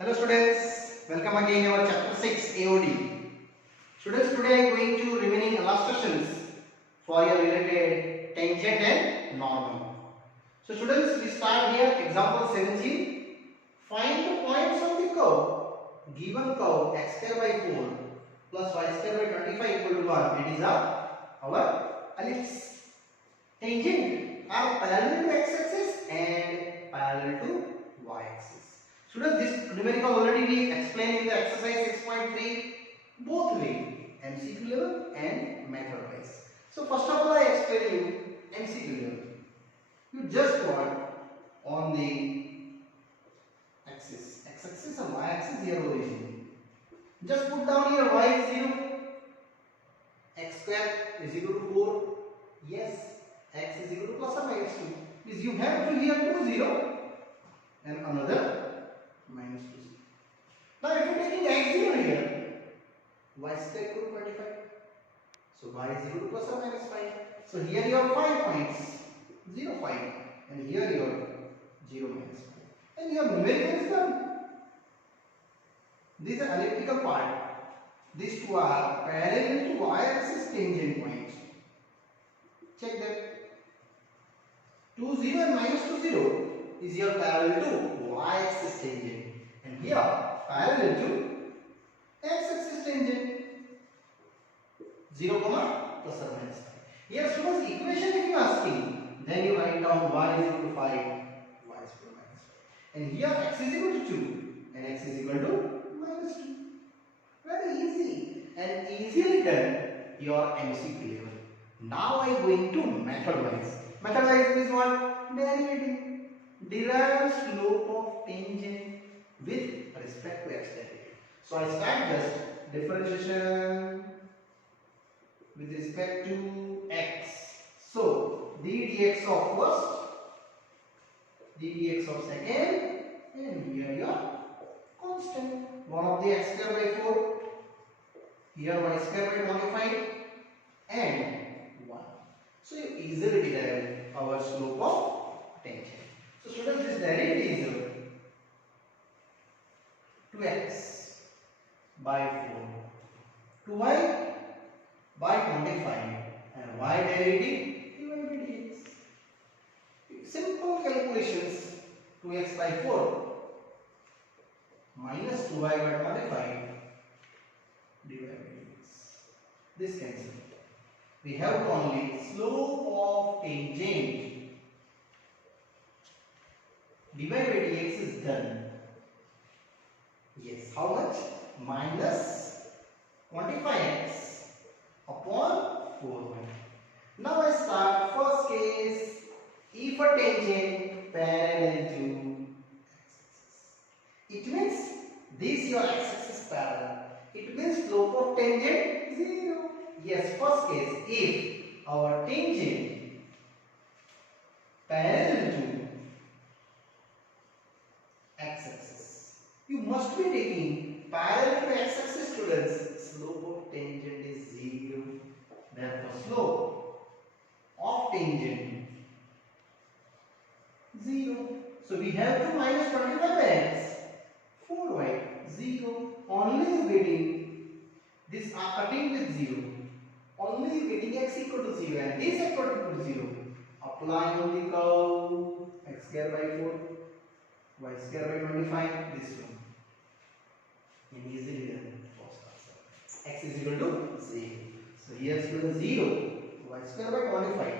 Hello students, welcome again our chapter 6 AOD. Students, today I am going to remaining illustrations for your related tangent and normal. So students, we start here example 17. Find the points of the curve. Given curve x square by 4 plus y square by 25 equal to 1. It is our ellipse. Tangent are parallel to x axis and parallel to y axis. Students, this numerical already we explained in the exercise 6.3 both way, MCQ level and method wise. So first of all I explain you MCQ level. You just want on the axis, x axis and y axis here origin. Just put down here y is 0, x square is equal to 4. Yes, x is equal to plus or minus 2. Means you have to here 2 0 and another minus 2 0. Now if you are taking x 0 here, y square equal to 25. So y is equal to plus or minus 5. So here you have 5 points, 0 5, and here you have 0 minus 5. And your numerical is done. This is the elliptical part. These two are parallel to y axis tangent points. Check that. 2 0 and minus 2 0 is your parallel to y axis tangent, and here parallel to x axis tangent. 0 comma plus or minus 5. Here students, equation if you are asking, then you write down y is equal to 5, y is equal to minus 5, and here x is equal to 2 and x is equal to minus 2. Very easy and easily done your MCQ level. Now I am going to method wise. Method wise means what? Derivative. Derive slope of tangent with respect to x derivative. So I start just differentiation with respect to x. So d dx of first, d dx of second, and here your constant. One of the x square by 4, here y square by 25, and 1. So you easily derive our slope of tangent. So students, this derivative is 2x by 4, 2y by 25, and y derivative dy by dx. Simple calculations. 2x by 4 minus 2y by 25 dy by dx. This cancels. We have only slope of tangent dy by dx is done. Yes, how much? Minus 25x upon 4y. Now I start first case. If a tangent parallel to x-axis, it means this your x-axis parallel. It means slope of tangent 0. Yes, first case, if our tangent parallel to x-axis, you must be taking parallel to x-axis students. Slope of tangent is 0. Therefore, slope of tangent 0. So we have to minus 25x, 4y, 0. Only you getting this are cutting with 0. Only you getting x equal to 0 and this equal to 0. Applying on the curve x square by 4, y square by 25, this one. And easily done. X is equal to 0. So here is equal to 0. Y square by 25.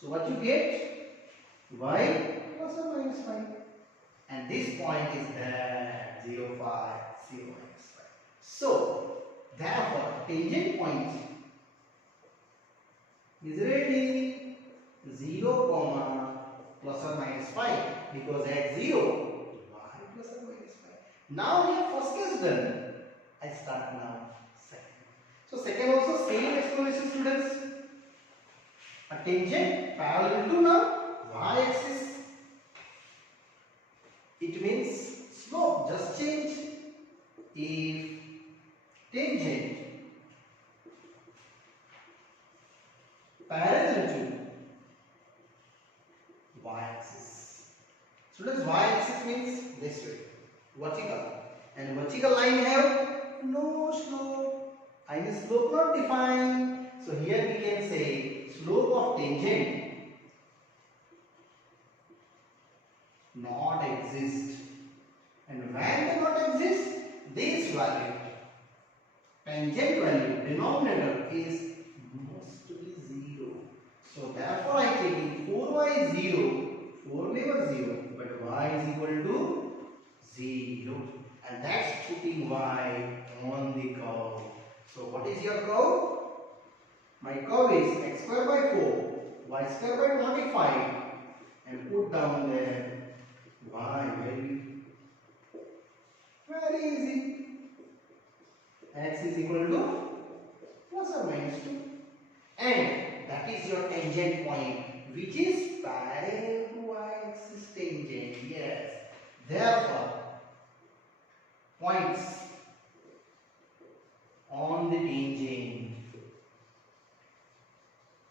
So what you get? Y plus or minus 5. And this point is there 0 5, 0 minus 5. So therefore tangent point is ready 0 comma plus or minus 5, because at 0 y plus or minus 5. Now we have first case done. I start now second. So second also same explanation students. A tangent parallel to now y axis. It means slope just change. If tangent parallel to y axis. Students, y axis means this way. vertical, and vertical line have no slope. I mean slope not defined. So here we can say slope of tangent not exist. And when they not exist, this value, tangent value, denominator is must be 0. So therefore I am taking 4y is 0, 4 never 0, but y is equal to 0. And that's putting y on the curve. So what is your curve? My curve is x square by 4, y square by 25, and put down there y value. Very easy. X is equal to plus or minus 2. And that is your tangent point, which is parallel to y-axis tangent. Yes. Therefore, points on the tangent.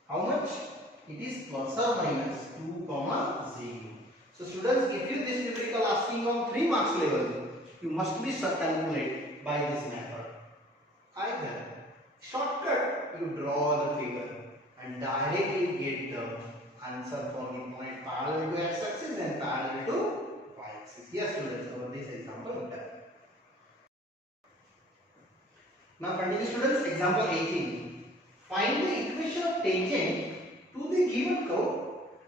How much? It is plus or minus 2, 0. So students, if you this numerical asking on 3 marks level, you must be calculate by this method. Either shortcut, you draw the figure and directly get the answer for the point parallel to x-axis and parallel to y-axis. Yes students, over this example we done. Now continue students, example 18. Find the equation of tangent to the given curve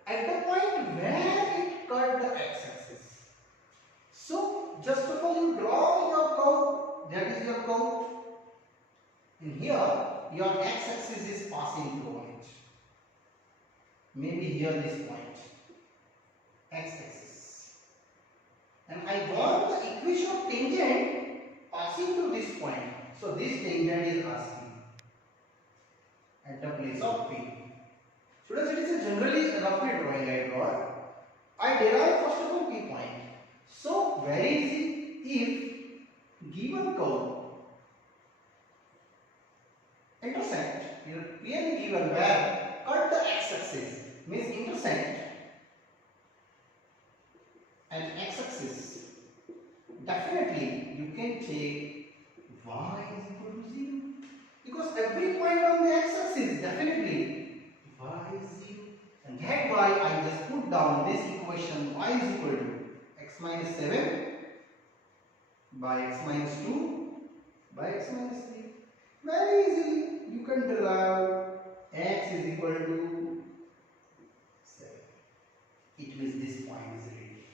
at the point where it cut the x-axis. So just of all you draw your curve, that is your curve. And here your x-axis is passing through it. Maybe here this point, x-axis. And I want the equation of tangent passing through this point. So this tangent is asking at the place of P. Students, it is a generally roughly drawing I draw. I derive first of all P point. So very easy. If given curve intersect, clearly given where cut the x-axis means intersect and x-axis, definitely you can take y is equal to 0, because every point on the x-axis definitely y is 0, and that why I just put down this equation y is equal to x minus 7 by x minus 2 by x minus 3. Very easily you can derive x is equal to 7. It means this point is ready.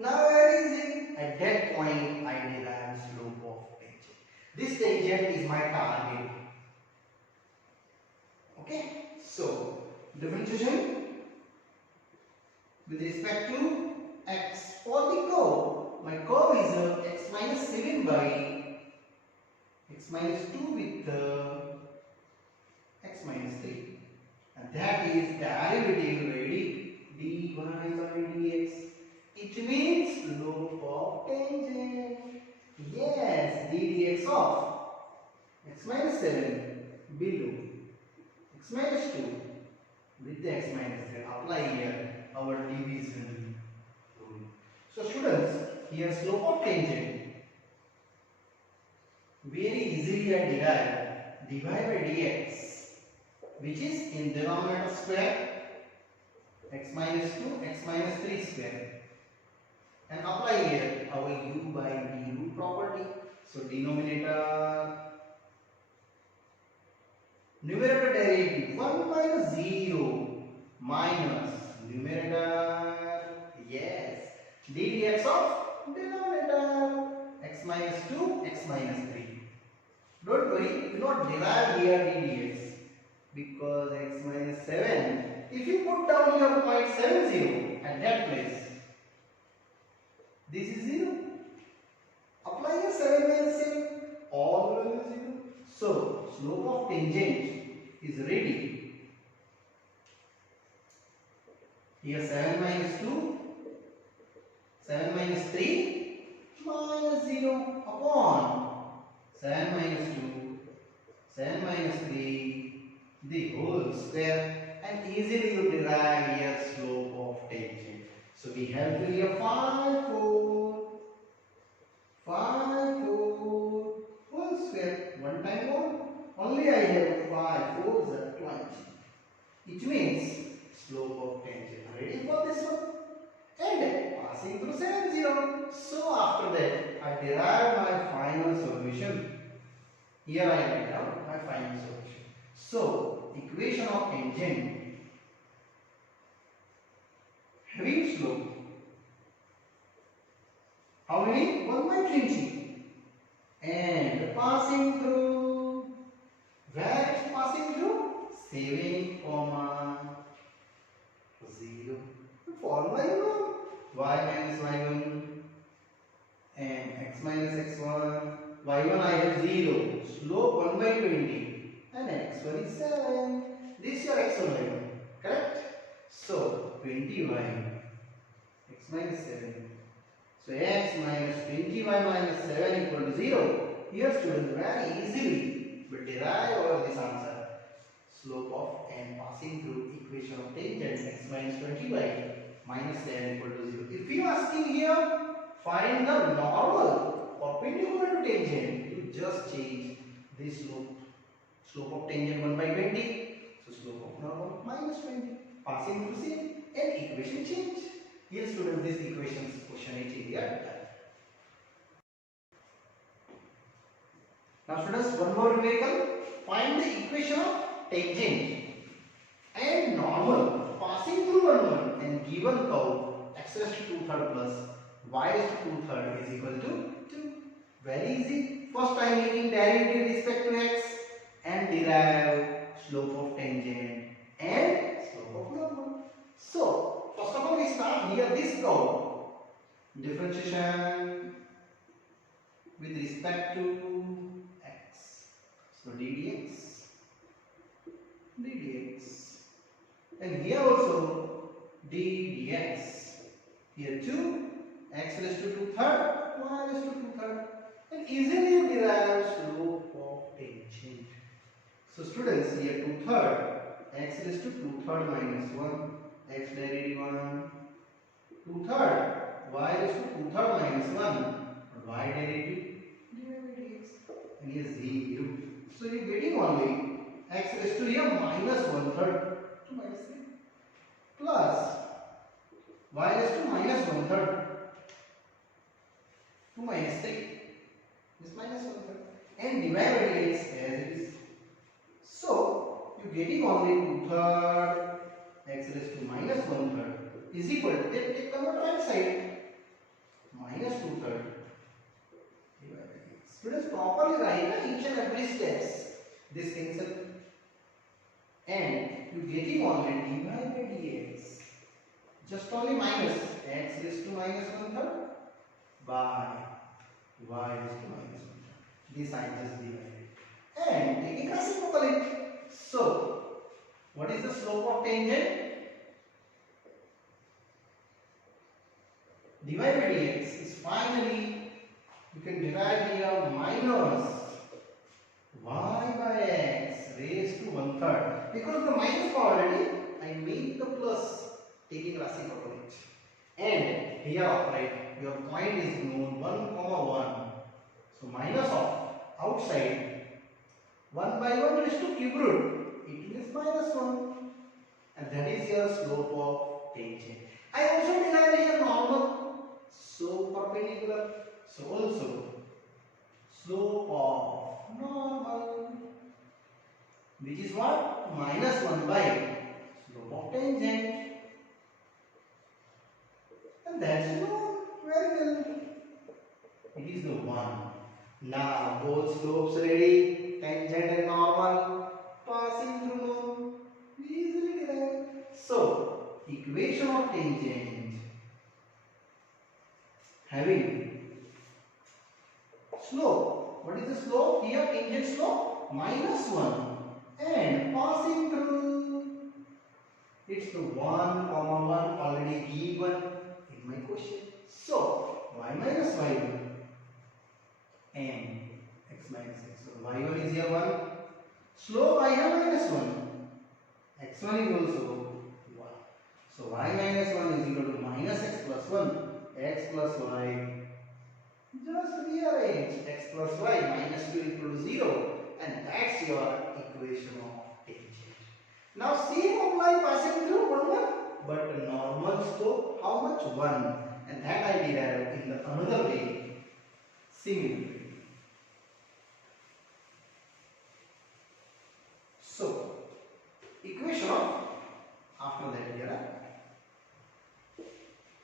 Now very easy. At that point I derive slope of tangent. This tangent is my target. Okay. So differentiation with respect to x for the curve. My curve is x minus 7 by x minus 2 with x minus 3, and that is derivative ready, dy by dx. It means slope of tangent. Yes, ddx of x minus 7 below x minus 2 with the x minus 3. Apply here our division rule. So students, here slope of tangent very easily I derive dy by dx, which is in denominator square x minus 2 x minus 3 square, and apply here our u by du property. So denominator, numerator derivative 1 minus 0 minus numerator, yes, ddx of denominator x minus 2 x minus 3. Don't worry, do not derive here ddx, because x minus 7, if you put down your 0.70 at that place, this is 0. Apply your 7 minus 7, all values 0. So slope of tangent is ready. Here 7 minus 2, 7 minus 3, minus 0 upon 7 minus 2, 7 minus 3, the whole square, and easily you derive here slope of tangent. So we have to here find 4. It means slope of tangent. Ready for this one? And passing through 7, 0. So after that, I derive my final solution. Here I write down my final solution. So, equation of tangent having slope. How many? 1 by 20. And passing through, where it's passing through? 7, 0. Formula you know. Y minus y1 and x minus x1. Y1 I have 0. Slope 1 by 20. And x1 is 7. This is your x1 y1. Correct? So 20y. X minus 7. So x minus 20y minus 7 equal to 0. Here students very easily will derive over this answer. Slope of and passing through equation of tangent x minus 20y minus 7 equal to 0. If you asking here, find the normal perpendicular to tangent, you just change this slope. Slope of tangent 1 by 20. So slope of normal minus 20. Passing through same and equation change. Here students, this equations question is here. Now students, one more numerical. Find the equation of tangent and normal passing through one and given curve x raised to 2/3 plus y raised to 2/3 is equal to 2. Very easy. First I am making derivative with respect to x and derive slope of tangent and slope of normal. So first of all we start here this curve. Differentiation with respect to x. So ddx, and here also ddx. Here 2 x raised to 2/3 y raised to 2/3, and easily you derive slope of tangent. So students, here 2/3 x raised to 2/3 minus 1 x derivative 1, 2/3 y raised to 2/3 minus 1 y derivative dx, and here 0. So you are getting only x raised to here minus 1/3 to minus 3 plus y raised to minus 1/3 to minus 3 is minus 1/3 and divide by dx as it is. So you are getting only 2/3 x raised to minus 1/3 is equal to, take convert right side, minus 2/3 divided by dx. Students, properly write each and every steps. This cancel and you getting only divide by dx, just only minus x raised to minus 1/3 by y raised to minus 1/3. This I just divided and taking reciprocal it. So what is the slope of tangent? Divide by dx is finally you can derive here minus y by x raised to 1/3. Because the minus already, I made the plus taking reciprocal it. And here upright, your point is known 1, 1. So minus of outside 1 by 1 raised to cube root. It is minus 1. And that is your slope of tangent. I also derive here normal. So perpendicular. So also slope of normal, which is what? Minus 1 by slope of tangent. And that's known very well. It is the 1. Now both slopes ready, tangent and normal, passing through known, we easily derive. So equation of tangent having slope. What is the slope? Here tangent slope minus 1 and passing through, it's the 1, 1 already given in my question. So y minus y1 and x minus x1. y1 is here 1. Slope I have minus 1. x1 is also 1. So y minus 1 is equal to minus x plus 1. X plus y. Just rearrange x plus y minus 2 equal to 0, and that's your equation of tangent. Now same apply passing through 1, but normal slope how much? 1, and that I derive in the another way, similarly. So equation of, after that here,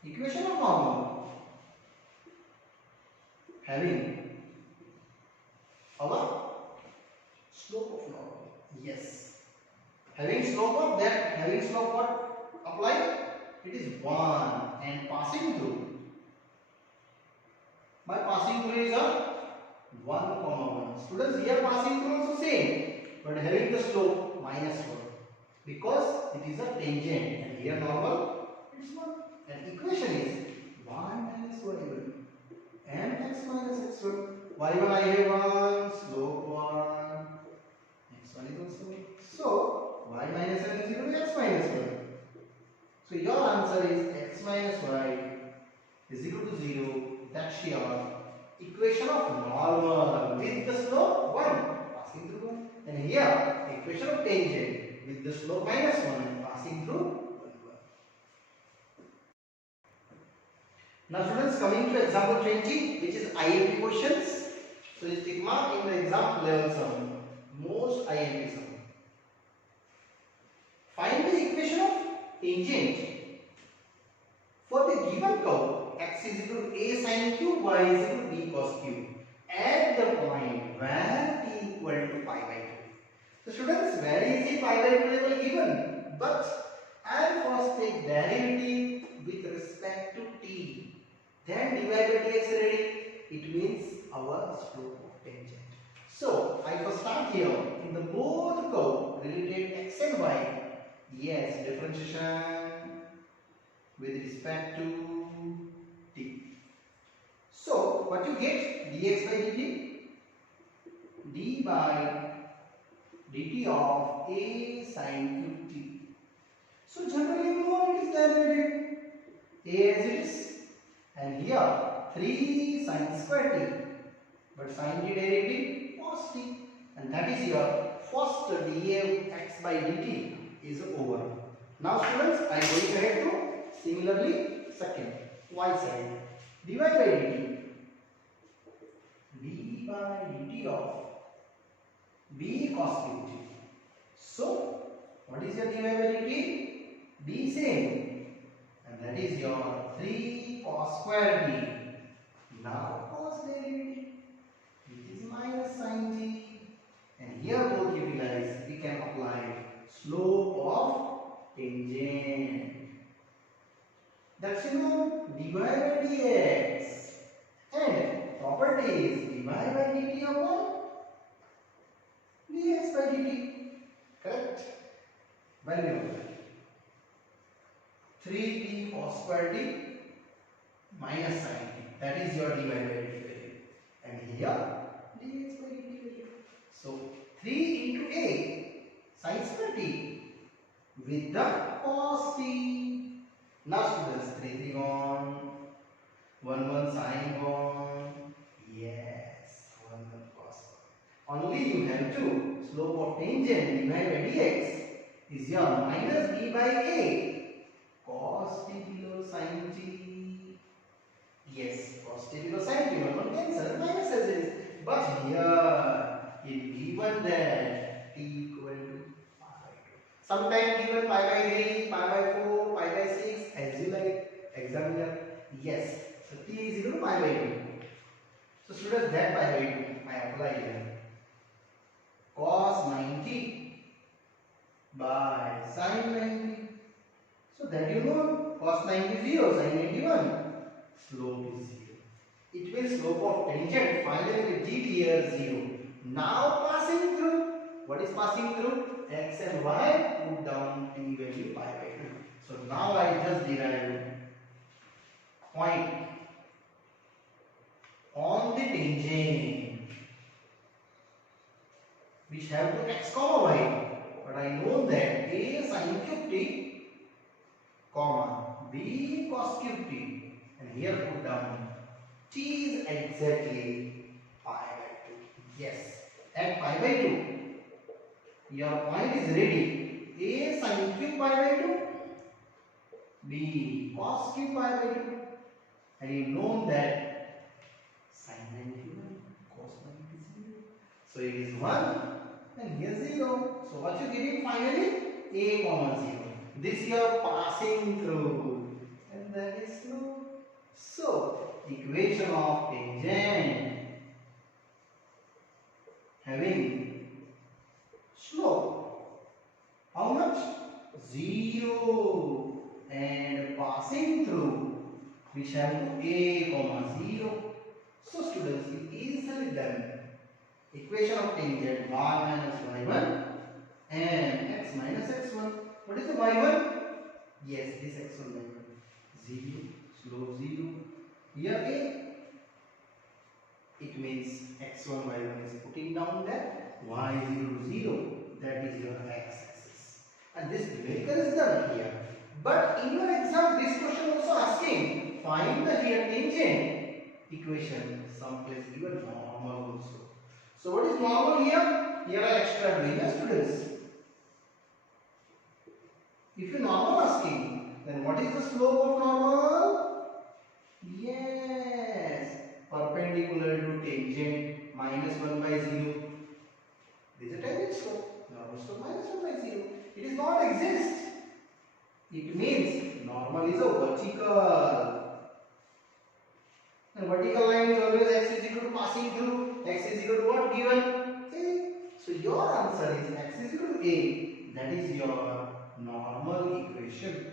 equation of normal having our slope of normal. Yes. Having slope of that, having slope what apply? It is 1 and passing through. My passing through is a 1, 1. Students, here passing through also same, but having the slope -1 because it is a tangent, and here normal it's 1. And equation is 1 minus y1 and x minus x1. y1 I have 1, slope 1, x1 is also 1. So y minus 1 is equal to x minus 1. So your answer is x minus y is equal to 0. That's your equation of normal with the slope 1 passing through 1. And here equation of tangent with the slope -1 passing through 1. Now students, coming to example 20, which is IMP questions. So just tick mark in the exam level sum, most IMP sum. Find the equation of tangent for the given curve x is equal to a sin q, y is equal to b cos q at the point where t equal to pi by 2. So students, very easy, pi by 2 level given, but I'll first take derivative with respect to t, then divide by dx ready. It means our slope of tangent. So I first start here in the both curve related x and y. Yes, differentiation with respect to t. So what you get? Dx by dt, d by dt of a sin cube t. So generally you know it is derivative a as it is, and here 3 sin square t, but sin t derivative cos t, and that is your first dx by dt is over. Now students, I am going ahead to similarly second y side, dy by dt, d by dt of b cos cube t. So what is your dy by dt? D same, and that is your 3 cos square t. Now cos derivative, which is minus sin t, and here both utilize, we can apply slope of tangent. That's dy by dx, and property is dy by dt upon dx by dt. Correct? Value of that 3t cos square t minus sin t. That is your dy by dt value, and here dx by dt value. So 3 into a sin square t with the cos t. Now students, 3 3 gone, 1 1 sin gone. Yes, 1 1 cos. Only you have to slope of tangent dy by dx is your minus b by a cos t below sin t. Yes, cos t below sin t, 1 1 cancel, minus as it is. But here it given that t equal to pi by 2. Sometimes given pi by 3, pi by 4, pi by 6, as you like, examiner. Yes, so t is equal to pi by 2. So students, that pi by 2 I apply here. Cos 90 by sin 90. So that you know, cos 90 0, sin 91. Slope is 0. It means slope of tangent finally we did here 0. Now passing through, what is passing through? X and y, put down t value pi by 2. So now I just derive point on the tangent which have to x comma y, but I know that a sin cube t comma b cos cube t, and here put down t is exactly pi by 2. Yes, at pi by 2 your point is ready A sin cube pi by 2, B cos cube pi by 2. And you know that sin 91, cos 90. So it is 1 and here 0. So what you getting finally? A comma 0. This you are passing through. And that is slope. So equation of tangent having slope. How much? 0. And passing through, we shall do A comma 0. So students, you easily done. Equation of tangent y minus y1 and x minus x1. What is the y1? Yes, this x1 y1. 0, slope 0. Here A. It means x1 y1 is putting down there. Y 0 0. That is your x axis. And this numerical is done here. But in your exam, this question also asking find the here tangent equation. Some place given normal also. So what is normal here? Here are extra doing students. If you normal asking, then what is the slope of normal? Yes, perpendicular to tangent minus 1 by 0. This is a tangent slope. Normal slope minus 1 by 0. It is not exist. It means normal is a vertical. And vertical line is always x is equal to passing through. X is equal to what given? A. So your answer is x is equal to A. That is your normal equation.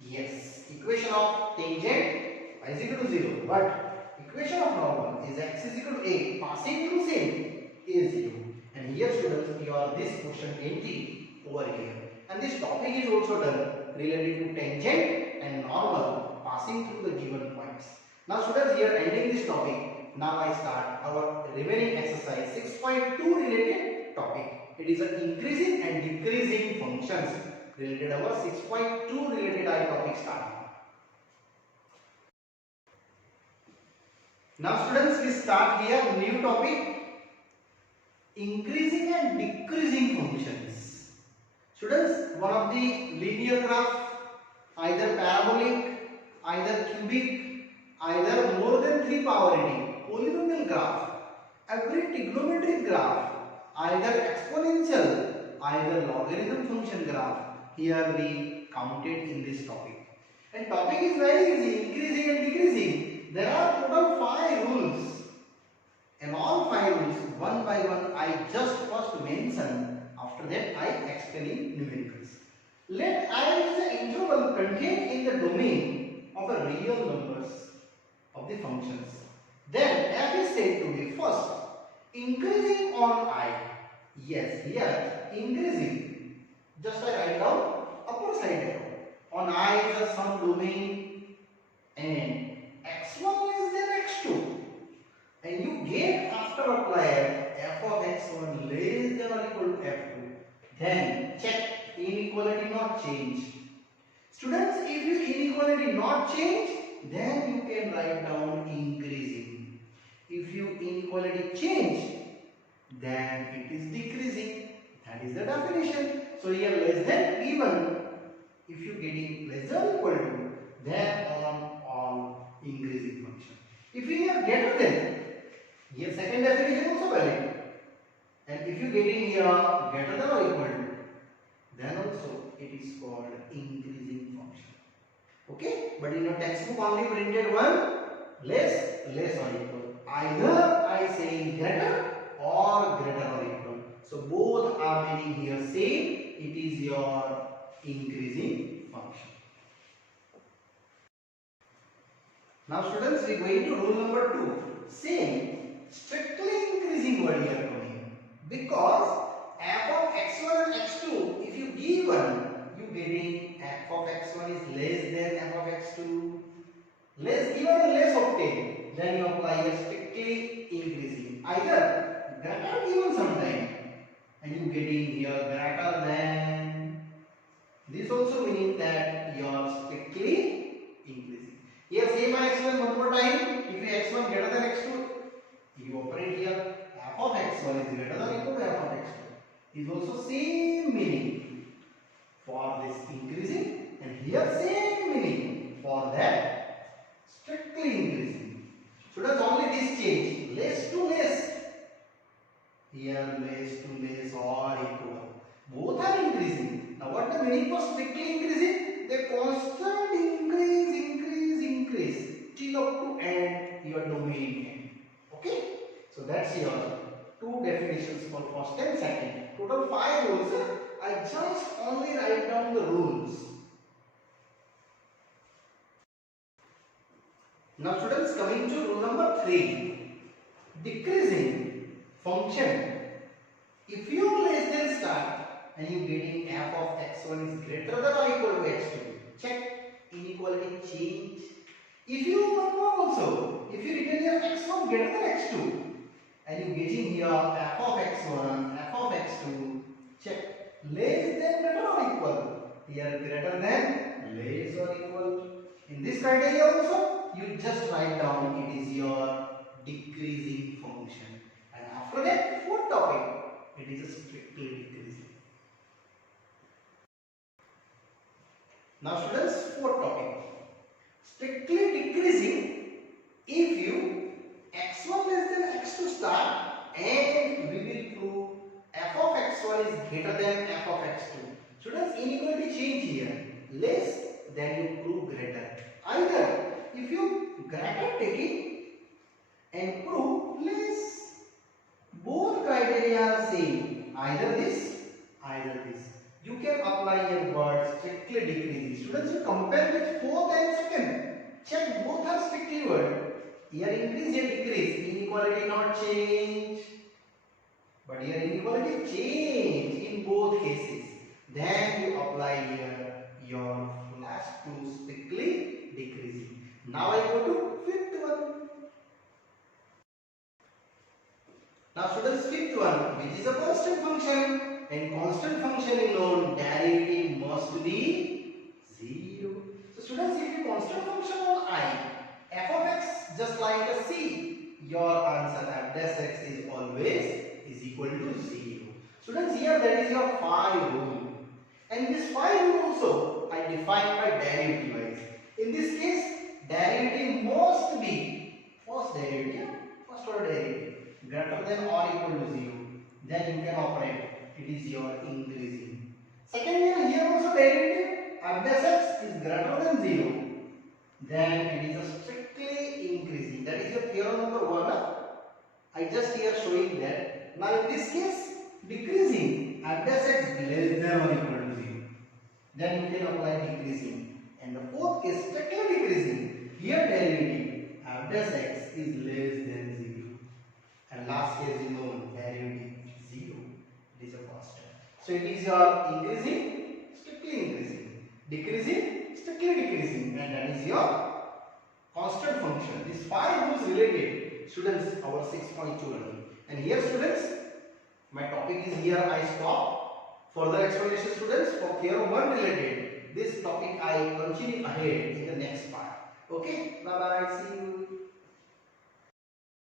Yes, equation of tangent y is equal to 0. But equation of normal is x is equal to A. Passing through same is 0. And here students, your this question 20 over here. And this topic is also done related to tangent and normal passing through the given points. Now students, here ending this topic. Now I start our remaining exercise 6.2 related topic. It is an increasing and decreasing functions related our 6.2 related I topic starting. Now students, we start here new topic, increasing and decreasing functions. Students, one of the linear graph, either parabolic, either cubic, either more than 3 power n, polynomial graph, every trigonometric graph, either exponential, either logarithm function graph, here we counted in this topic. And topic is very easy, increasing and decreasing. There are total 5 rules. And all 5 rules, one by one, I just first mention. After that, I explain in numericals. Let I is an interval contained in the domain of the real numbers of the functions. Then f is said to be first increasing on I. Yes, here increasing. Just I write down upper side arrow. On I is a some domain and x1 less than x2. And you get after apply f of x1 less than or equal to f2. Then check inequality not change. Students, if you inequality not change, then you can write down increasing. If you inequality change, then it is decreasing. That is the definition. So here less than given. If you getting less than or equal to, then on increasing function. If you are greater than, here second definition also valid. And if you getting here greater than or equal to, then also it is called increasing function. Okay? But in your textbook only printed one less or equal. Either I say greater or equal. So both are meaning here same. It is your increasing function. Now students, we are going to rule number 2. Same, strictly increasing word here coming. Because f of x1 and x2, if you give one, you getting f of x1 is less than f of x2. Less given and less obtained. Then you apply here strictly increasing. Either greater given sometime and you getting here greater than. This also meaning that you are strictly increasing. Here same I explain one more time. If you x1 greater than x2, you operate here f of x1 is greater than equal to f of x2. Is also same meaning. here same meaning for that strictly increasing. Students, only this change, less to less. Here less to less or equal. Both are increasing. Now what the meaning for strictly increasing? The constant increase till up to end your domain end. Okay? So that's your two definitions for first and second. Total 5 rules. I just only write down the rules. Now students, coming to rule number 3. Decreasing function. If you less than start and you getting f of x1 is greater than or equal to x2, check inequality change. If you one more also, if you written here x1 greater than x2 and you getting here f of x1, f of x2, check less than greater or equal. Here greater than, less or equal. In this criteria also, you just write down it is your decreasing function. And after that, fourth topic, it is a strictly decreasing. Now students, fourth topic. Strictly decreasing if you x1 less than x2 start and we will prove f of x1 is greater than f of x2. Students, inequality change here. Less than you prove greater. Either if you greater taking and prove less, both criteria are same. Either this, either this. You can apply your word strictly decreasing. Students, you compare with fourth and second. Check both are strictly word. Here increase, here decrease. Inequality not change. But here inequality change in both cases. Then you apply here your last two strictly decreasing. Now I go to fifth one. Now students, fifth one, which is a constant function, and constant function you know derivative must be 0. So students, if you constant function on I, f of x just like a c, your answer f dash x is always is equal to 0. Students, here that is your 5 rule, and this 5 rule also I define by derivative wise. In this case, derivative must be first derivative, first order derivative greater than or equal to 0. Then you can operate. It is your increasing. Second one, here also derivative f dash x is greater than 0. Then it is a strictly increasing. That is your theorem number 1. I just here showing that. Now in this case, decreasing f dash x less than or equal to 0. Then you can apply decreasing. And the fourth is strictly decreasing. Here derivative f dash x is less than 0. And last case you know derivative 0. It is a constant. So it is your increasing, strictly increasing, decreasing, strictly decreasing, and that is your constant function. These 5 rules related, students, our 6.2 learning. And here students, my topic is here I stop. Further explanation students for theorem 1 related. This topic I continue ahead in the next part. Okay, bye bye, see you.